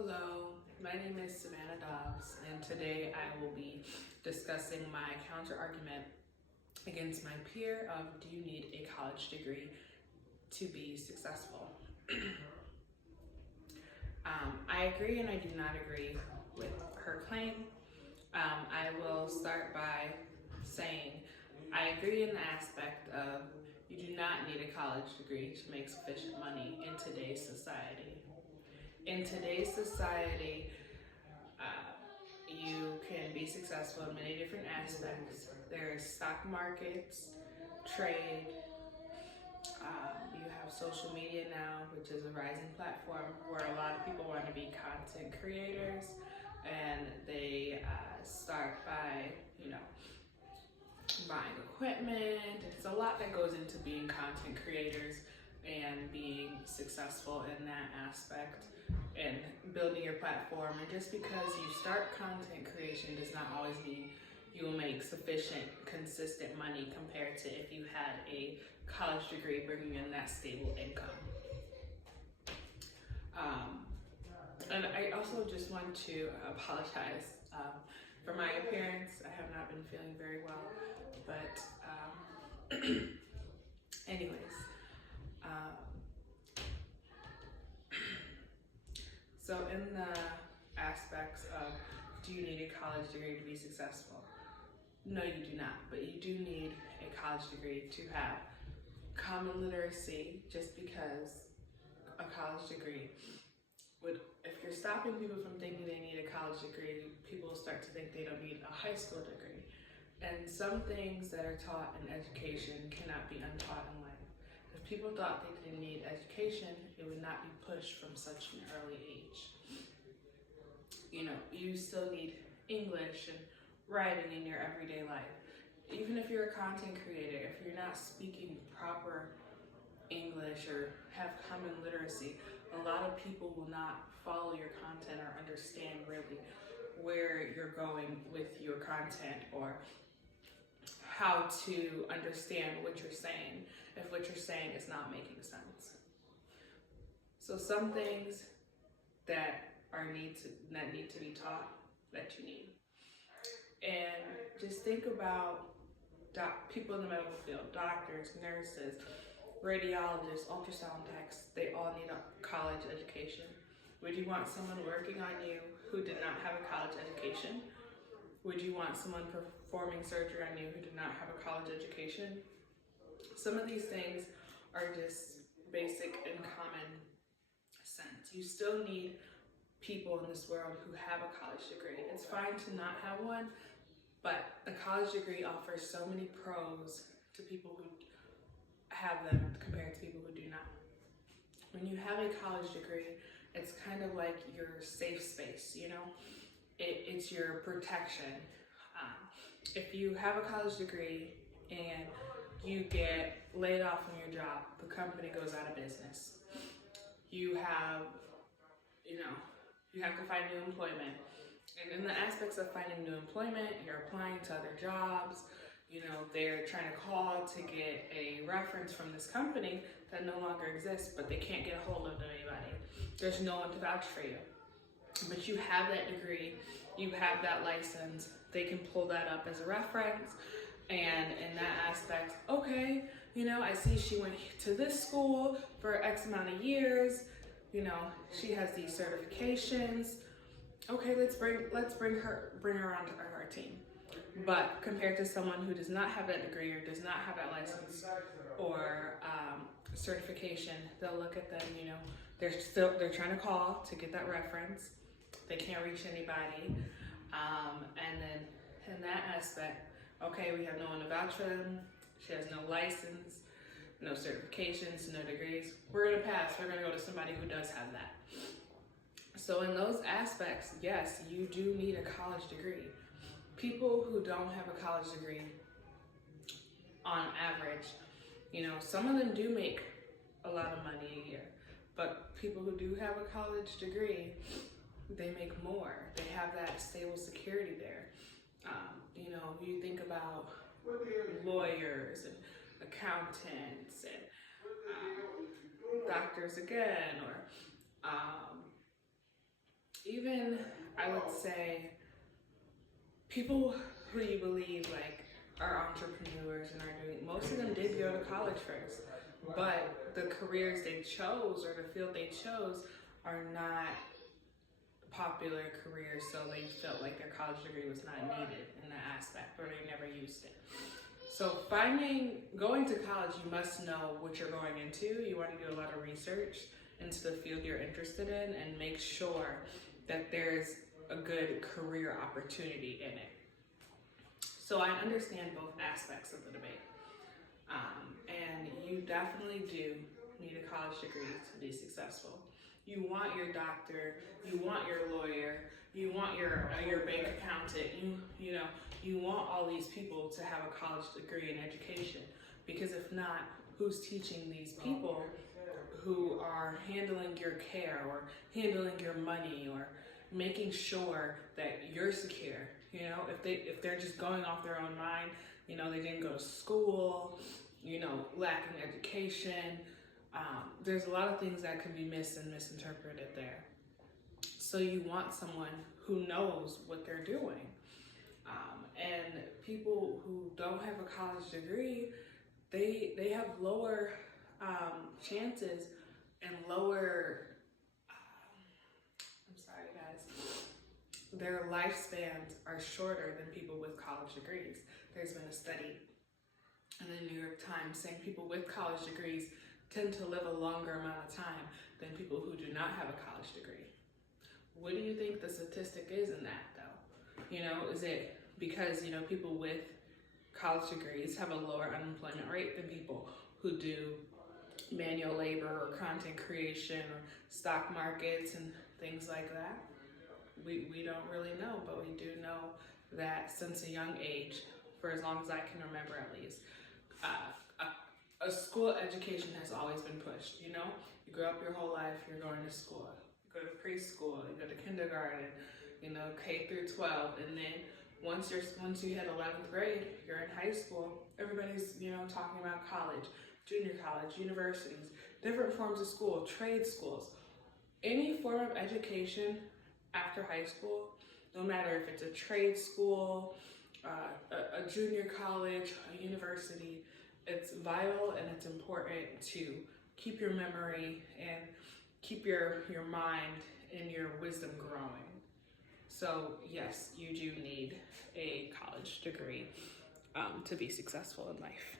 Hello, my name is Savannah Dobbs, and today I will be discussing my counter-argument against my peer of do you need a college degree to be successful? I agree and I do not agree with her claim. I will start by saying I agree in the aspect of you do not need a college degree to make sufficient money in today's society. In today's society, you can be successful in many different aspects. There's stock markets, trade, you have social media now, which is a rising platform where a lot of people want to be content creators, and they start by, buying equipment. It's a lot that goes into being content creators and being successful in that aspect and building your platform. And just because you start content creation does not always mean you will make sufficient, consistent money compared to if you had a college degree bringing in that stable income. And I also just want to apologize for my appearance. I have not been feeling very well, but anyways. So in the aspects of do you need a college degree to be successful? No, you do not, but you do need a college degree to have common literacy, just because a college degree would, if you're stopping people from thinking they need a college degree, people will start to think they don't need a high school degree. And some things that are taught in education cannot be untaught in life. If people thought they didn't need education, it would not be pushed from such an early age. You still need English and writing in your everyday life. Even if you're a content creator, if you're not speaking proper English or have common literacy, a lot of people will not follow your content or understand really where you're going with your content or how to understand what you're saying if what you're saying is not making sense. So some things that need to be taught that you need. And just think about people in the medical field, doctors, nurses, radiologists, ultrasound techs, they all need a college education. Would you want someone working on you who did not have a college education? Would you want someone performing surgery on you who did not have a college education? Some of these things are just basic and common sense. You still need people in this world who have a college degree. It's fine to not have one, but a college degree offers so many pros to people who have them compared to people who do not. When you have a college degree, it's kind of like your safe space, It's your protection. If you have a college degree and you get laid off from your job, the company goes out of business. You have to find new employment. And in the aspects of finding new employment, you're applying to other jobs. They're trying to call to get a reference from this company that no longer exists, but they can't get a hold of anybody. There's no one to vouch for you. But you have that degree, you have that license, they can pull that up as a reference. And in that aspect, okay, I see she went to this school for X amount of years, she has these certifications. Okay, let's bring her onto our team. But compared to someone who does not have that degree or does not have that license or certification, they'll look at them, they're trying to call to get that reference. They can't reach anybody. And then in that aspect, okay, we have no one to vouch for them. She has no license, no certifications, no degrees. We're gonna pass. We're gonna go to somebody who does have that. So in those aspects, yes, you do need a college degree. People who don't have a college degree, on average, some of them do make a lot of money a year, but people who do have a college degree, they make more. They have that stable security there. You think about lawyers and accountants and doctors again, or even I would say people who you believe like are entrepreneurs and are doing, most of them did go to college first, but the careers they chose or the field they chose are not popular careers, so they felt like their college degree was not needed in that aspect, or they never used it. So going to college, you must know what you're going into. You want to do a lot of research into the field you're interested in and make sure that there's a good career opportunity in it. So I understand both aspects of the debate. And you definitely do need a college degree to be successful. You want your doctor, you want your lawyer, you want your bank accountant, you want all these people to have a college degree in education, because if not, who's teaching these people who are handling your care or handling your money or making sure that you're secure? If they're just going off their own mind, they didn't go to school, lacking education. There's a lot of things that could be misinterpreted there. So you want someone who knows what they're doing. And people who don't have a college degree, they have lower chances and lower, I'm sorry guys, their lifespans are shorter than people with college degrees. There's been a study in the New York Times saying people with college degrees tend to live a longer amount of time than people who do not have a college degree. What do you think the statistic is in that though? Is it because, people with college degrees have a lower unemployment rate than people who do manual labor or content creation or stock markets and things like that? We don't really know, but we do know that since a young age, for as long as I can remember at least, a school education has always been pushed. You grow up your whole life, you're going to school. You go to preschool, you go to kindergarten, K through 12, and then once you hit 11th grade, you're in high school. Everybody's talking about college, junior college, universities, different forms of school, trade schools. Any form of education after high school, no matter if it's a trade school, a junior college, a university, it's vital and it's important to keep your memory and keep your mind and your wisdom growing. So yes, you do need a college degree to be successful in life.